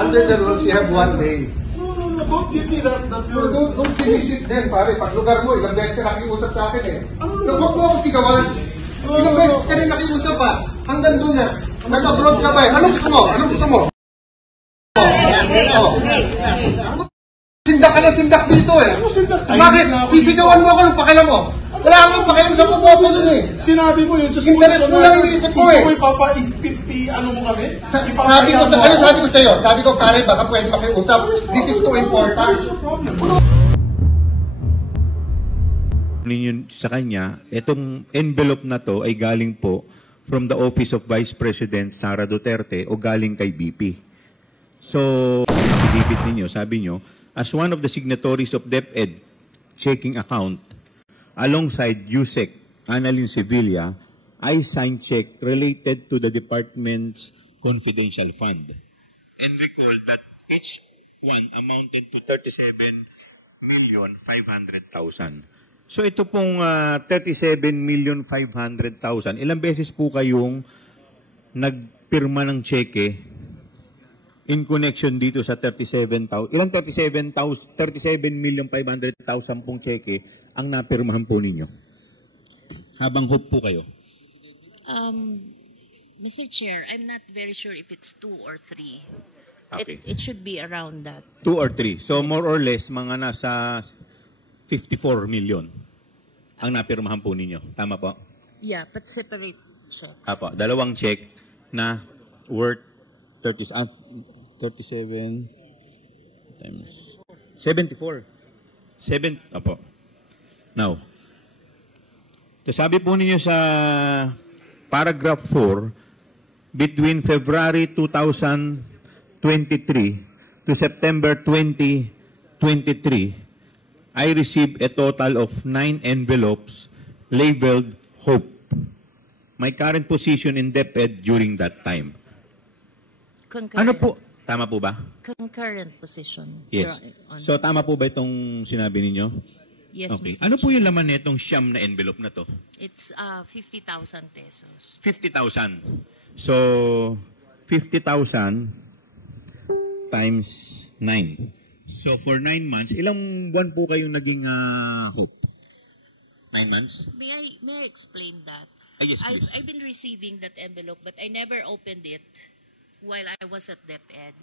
Under the rules, you have 1 day. No, don't give me that. Don't finish it then, pare. Pag lugar mo, ilang beses ka nakiusap sa akin eh. Huwag mo ako sigawan. Ilang beses ka rin nakiusap pa. Hanggang doon na. Nag-abroad ka ba eh. Anong gusto mo? Anong gusto mo? Sindak ka ng sindak dito eh. Bakit? Sisigawan mo ako ng pakialam mo. Wala akong pakialam sa pupoto dun eh. Sinabi mo yun. Interest mo lang iniisip ko eh. Gusto mo ipapa-50 ano mo kami? Sabi ko sa'yo, sabi ko pare baka pwede makiusap. This is too important. Ninyo sa kanya, itong envelope na to ay galing po from the Office of Vice President Sara Duterte o galing kay BP. So, ibibit ninyo, sabi nyo, as one of the signatories of DepEd checking account, alongside USEC, Annalyn Sevilla, I signed check related to the department's confidential fund. And recall that each one amounted to 37,500,000. So ito pong 37,500,000, ilang beses po kayong nagpirma ng cheque in connection dito sa 37,000? Ilang 37,500,000 pong cheque ang napirmahan po ninyo? Habang hope po kayo. Mr. Chair, I'm not very sure if it's 2 or 3. Okay. It should be around that. 2 or 3. So more or less, mga nasa 54 million ang napirmahan po ninyo. Tama po? Yeah, but separate checks. Apo, dalawang check na worth 37 times 74. Apo. Now, sabi po ninyo sa paragraph 4, between February 2023 to September 2023, I received a total of 9 envelopes labeled Hope. My current position in DepEd during that time. Concurrent. Ano po? Tama po ba? Concurrent position. Yes. So tama po ba itong sinabi ninyo? Yes, Okay. Mr. Ano po Chair. yung laman nitong siyam na envelope na to? It's 50,000 pesos. 50,000. So 50,000 times 9. So for 9 months, ilang buwan po kayong naging Hope? 9 months? May I explain that? Yes, please. I've been receiving that envelope, but I never opened it while I was at DepEd.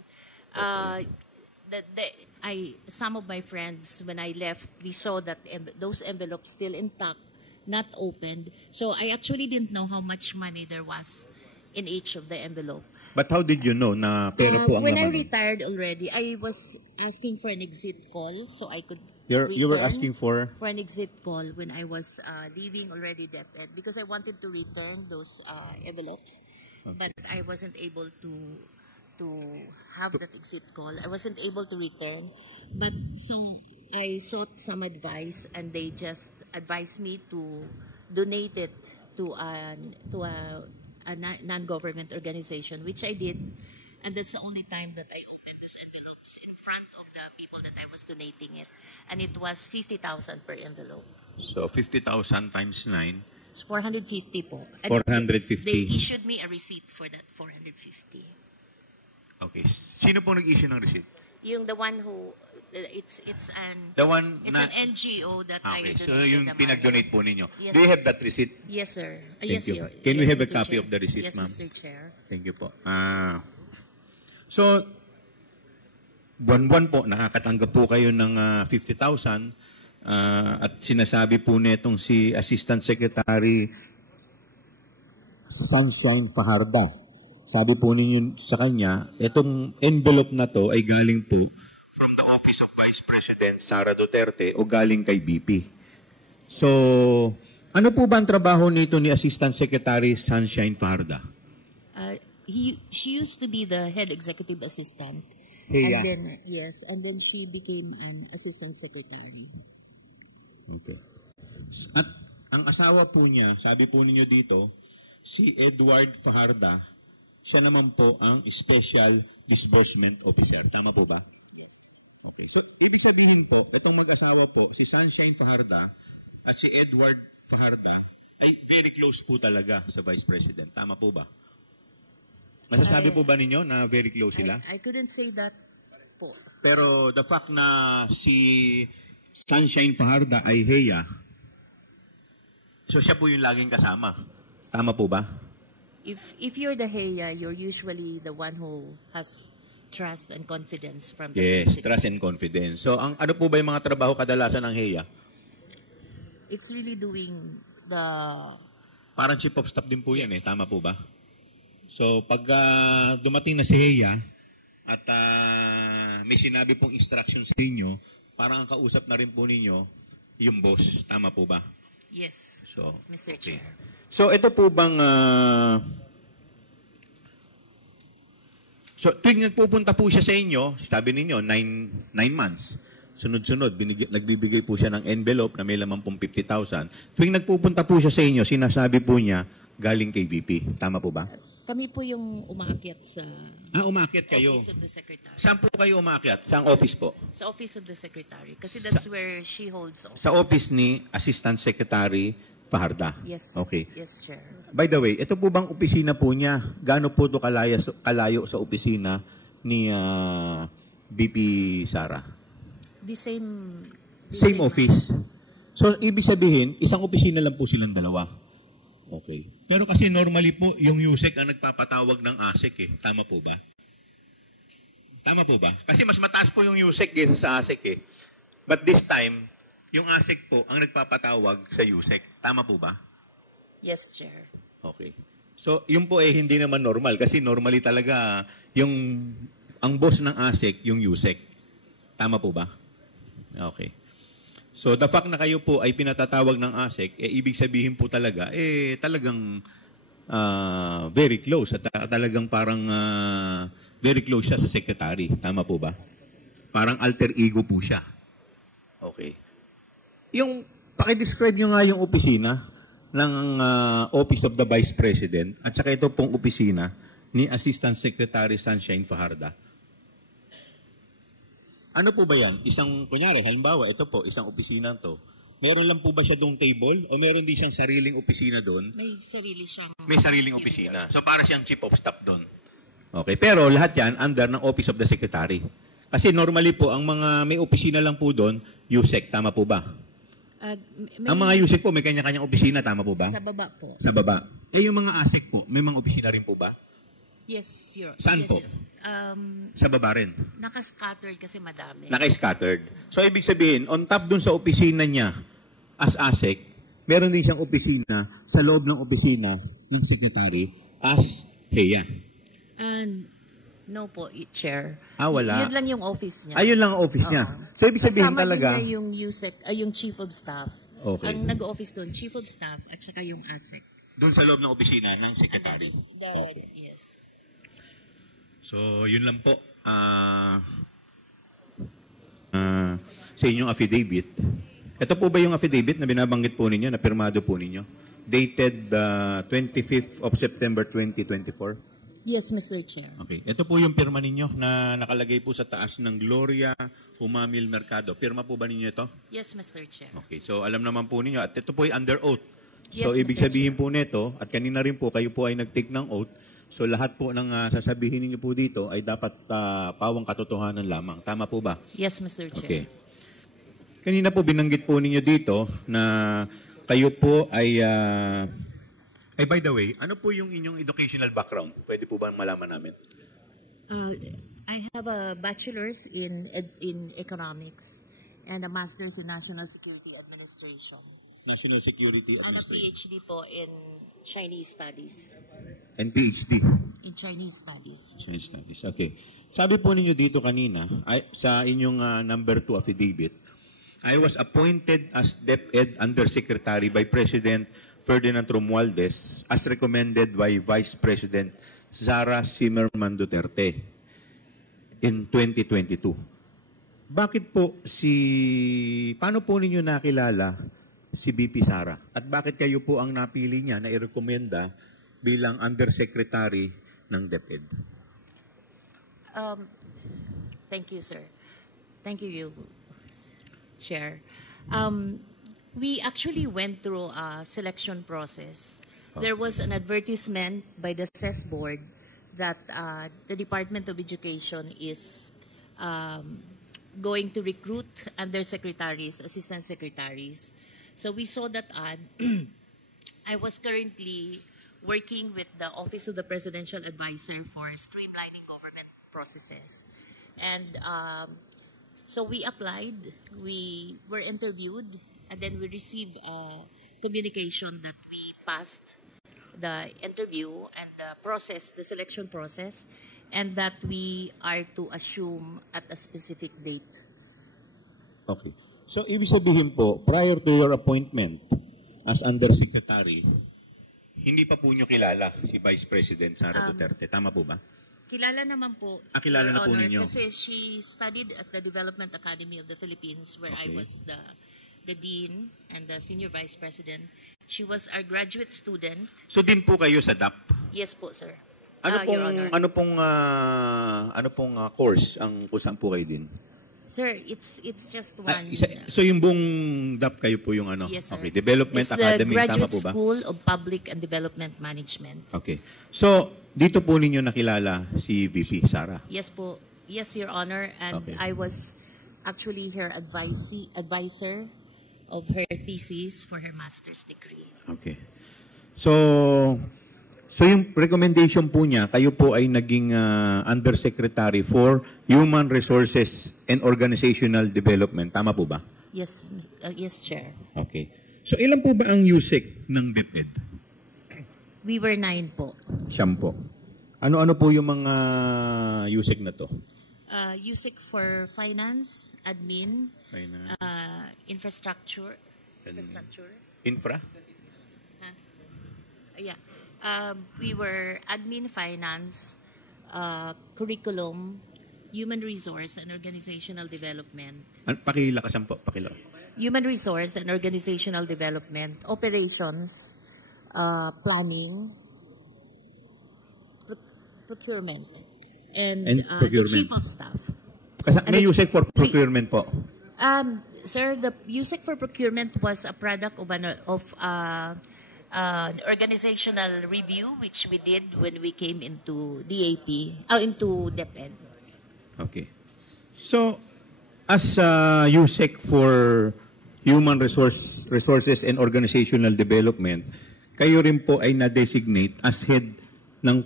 Some of my friends, when I left, we saw that those envelopes still intact, not opened. So I actually didn't know how much money there was in each of the envelope. But how did you know na pera po ang When I laman? retired already, I was asking for an exit call so I could You were return asking for? an exit call when I was leaving already DepEd because I wanted to return those envelopes, but I wasn't able to have that exit call. I wasn't able to return, but so I sought some advice, and they just advised me to donate it to a non-government organization, which I did, and that's the only time that I opened those envelopes in front of the people that I was donating it, and it was 50,000 per envelope. So 50,000 times 9. It's 450 po. And 450. They issued me a receipt for that 450. Okay. Sino po nag-issue ng receipt? Yung the one who it's an The one it's an NGO that Okay, I so donated yung the money. pinag-donate po ninyo. Yes, Do you have that receipt? Yes, sir. Thank Yes, you. sir. Can we Yes, have a Mr. copy Chair. of the receipt, Yes, ma'am? Mr. Chair. Thank you po. So, buwan-buwan po, nakakatanggap po kayo ng 50,000 at sinasabi po netong si Assistant Secretary Sunshine Fajarda. Sabi po ninyo sa kanya, itong envelope na to ay galing po from the Office of Vice President Sara Duterte o galing kay BP. So, ano po ba ang trabaho nito ni Assistant Secretary Sunshine Fajarda? She used to be the head executive assistant. Heya. And then, yes, and then she became an assistant secretary. Okay. At ang asawa po niya, sabi po ninyo dito, si Edward Fajarda, siya naman po ang Special Disbursement Officer. Tama po ba? Yes. Okay. So, ibig sabihin po, itong mag-asawa po, si Sunshine Fajarda at si Edward Fajarda ay very close po talaga sa Vice President. Tama po ba? Masasabi po ba ninyo na very close sila? I couldn't say that po. Pero the fact na si Sunshine Fajarda ay Heya, so siya po yung laging kasama. Tama po ba? If you're the Heya, you're usually the one who has trust and confidence from the Yes, city. trust and confidence. So, ano po ba yung mga trabaho kadalasan ng Heya? It's really doing the... Parang chief of staff din po yan tama po ba? So, pag dumating na si Heya at may sinabi pong instruction sa inyo, parang ang kausap na rin po ninyo yung boss. Tama po ba? Yes, So, Mr. okay. Chair. So, ito po bang... so, tuwing nagpupunta po siya sa inyo, sabi ninyo, 9 months. Sunod-sunod, nagbibigay po siya ng envelope na may laman pong 50,000. Tuwing nagpupunta po siya sa inyo, sinasabi po niya, galing kay VP. Tama po ba? Kami po yung umaakyat sa Umakyat kayo. Office of the Secretary. Saan po kayo umakyat? Saan office po? Sa Office of the Secretary. Kasi that's where she holds office. Sa office ni Assistant Secretary Fajarda. Yes. Okay. Yes, Chair. By the way, ito po bang opisina po niya? Gaano po ito kalayo sa opisina ni VP Sara? The Same office. So, ibig sabihin, isang opisina lang po silang dalawa. Okay. Pero kasi normally po, yung USEC ang nagpapatawag ng ASEC Tama po ba? Tama po ba? Kasi mas mataas po yung USEC kaysa sa ASEC But this time, yung ASEC po ang nagpapatawag sa USEC. Tama po ba? Yes, Chair. Okay. So, yun po hindi naman normal. Kasi normally talaga, ang boss ng ASEC, yung USEC. Tama po ba? Okay. So, the fact na kayo po ay pinatatawag ng ASEC, ibig sabihin po talaga, talagang very close. At talagang parang very close siya sa secretary. Tama po ba? Parang alter ego po siya. Okay. Pakidescribe nyo nga yung opisina ng Office of the Vice President at saka ito pong opisina ni Assistant Secretary Sunshine Fajarda. Ano po ba yan? Kunyari, halimbawa, ito po, isang opisina to. Meron lang po ba siya doong table o meron din siyang sariling opisina doon? May sariling opisina. So, para siyang chief of staff doon. Okay. Pero lahat yan under ng Office of the Secretary. Kasi normally po, ang mga may opisina lang po doon, USEC. Tama po ba? Ang mga USEC po, may kanya-kanyang opisina. Tama po ba? Sa baba po. Sa baba. Yung mga ASEC po, may mga opisina rin po ba? Yes, Saan po? Sa baba rin. Naka-scattered kasi madami. Naka-scattered. So, ibig sabihin, on top dun sa opisina niya, as ASEC, meron din siyang opisina sa loob ng opisina ng Secretary as Heya. No po, Chair. Wala. Yun lang yung office niya. Ayun lang ang office niya. So, ibig sabihin Kasama talaga... din niya yung USEC, yung Chief of Staff. Okay. Ang nag-office doon, Chief of Staff at saka yung ASEC. Doon sa loob ng opisina ng Secretary. Okay. Yes. So, yun lang po. Sa inyong affidavit. Ito po ba yung affidavit na binabanggit po ninyo, na pirmado po ninyo? Dated 25th of September 2024? Yes, Mr. Chair. Okay. Ito po yung pirma ninyo na nakalagay po sa taas ng Gloria Humamil Mercado. Pirma po ba ninyo ito? Yes, Mr. Chair. Okay. So, alam naman po ninyo. At ito po ay under oath. Yes, So, ibig Mr. sabihin po nito, at kanina rin po, kayo po ay nag-take ng oath. So, lahat po ng sasabihin ninyo po dito ay dapat pawang katotohanan lamang. Tama po ba? Yes, Mr. Chair. Okay. Kanina po binanggit po ninyo dito na kayo po ay... by the way, ano po yung inyong educational background? Pwede po ba malaman namin? I have a bachelor's in economics and a master's in National Security Administration. National Security And a PhD po in Chinese Studies. And PhD? In Chinese Studies. Chinese Studies, okay. Sabi po ninyo dito kanina, sa inyong number 2 affidavit, I was appointed as DepEd Undersecretary by President Ferdinand Romualdez as recommended by Vice President Sara Zimmerman Duterte in 2022. Bakit po paano po ninyo nakilala si VP Sara? At bakit kayo po ang napili niya na i-recommenda bilang Undersecretary ng DepEd? Thank you, sir. Thank you, Chair. We actually went through a selection process. There was an advertisement by the CES board that the Department of Education is going to recruit undersecretaries, assistant secretaries. So we saw that ad. I was currently working with the Office of the Presidential Advisor for streamlining government processes. And so we applied, we were interviewed, and then we received a communication that we passed the interview and the process, the selection process, and that we are to assume at a specific date. Okay. So, ibig sabihin po, prior to your appointment as Undersecretary, hindi pa po nyo kilala si Vice President Sara Duterte. Tama po ba? Kilala naman po, Kilala Your na po Honor, ninyo. kasi she studied at the Development Academy of the Philippines where I Okay. was the Dean and the Senior Vice President. She was our graduate student. So, din po kayo sa DAP? Yes po, sir. Ano Your pong, Honor. course ang kung saan po kayo din? Sir, it's just one. So, yung buong DAP kayo po yung ano? Yes, sir. Okay. Development It's Academy, the tama Graduate po ba? School of Public and Development Management. Okay. So, dito po ninyo nakilala si VP Sara? Yes po. Yes, Your Honor. And Okay. I was actually her advisor of her thesis for her master's degree. Okay. So yung recommendation po niya, kayo po ay naging Undersecretary for Human Resources and Organizational Development. Tama po ba? Yes, yes, Chair. Okay. So ilan po ba ang USEC ng DepEd? We were 9 po. Siyam po. Ano-ano po yung mga USEC na to? USIC for finance, admin, Finance. infrastructure. Infra? Yeah. We were admin, finance, curriculum, human resource and organizational development. Pakilakasan po. Pakilakas. Human resource and organizational development, operations, planning, procurement, and procurement. chief of staff. Kasi And may it's- USEC for procurement po. Sir, the USEC for procurement was a product of an organizational review which we did when we came into DAP, into DepEd. Okay. So, as USEC for Human Resources and Organizational Development, kayo rin po ay na-designate as head ng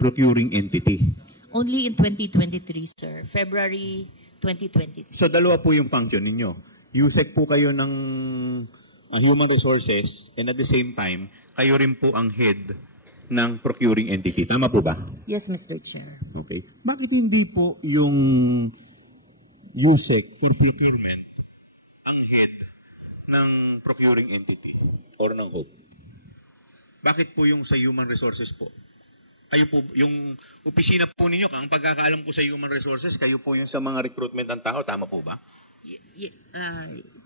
procuring entity. Only in 2023, sir. February 2023. So, dalawa po yung function ninyo. USEC po kayo ng Human Resources and at the same time, kayo rin po ang head ng procuring entity. Tama po ba? Yes, Mr. Chair. Okay. Bakit hindi po yung USEC for procurement ang head ng procuring entity or ng HOPE? Bakit po yung sa human resources po? Kayo po, yung opisina po ninyo, ang pagkakaalam ko sa human resources, kayo po yung sa mga recruitment ng tao, tama po ba?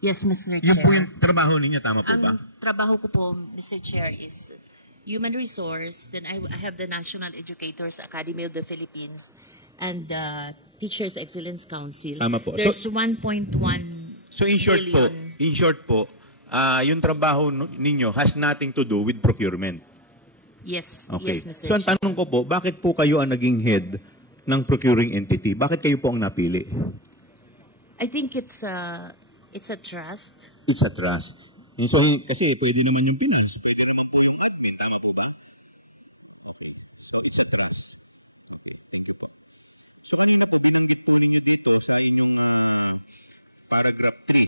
Yes, Mr. Chair. Yun po yung trabaho ninyo, tama po ba? Ang trabaho ko po, Mr. Chair, is human resource. Then I have the National Educators Academy of the Philippines and the Teachers Excellence Council. Tama po. There's 1.1 So in short po, billion. yung trabaho ninyo has nothing to do with procurement. Yes, Okay. yes, Mr. So ang Chair. tanong ko po, bakit po kayo ang naging head ng procuring entity? Bakit kayo po ang napili? I think it's a trust. It's a trust. So, kasi pwede naman yung finance, pwede naman po yung admin, tama po ba? So, it's a trust. So, ano na po, babanggit po ninyo dito sa inyong paragraph 3?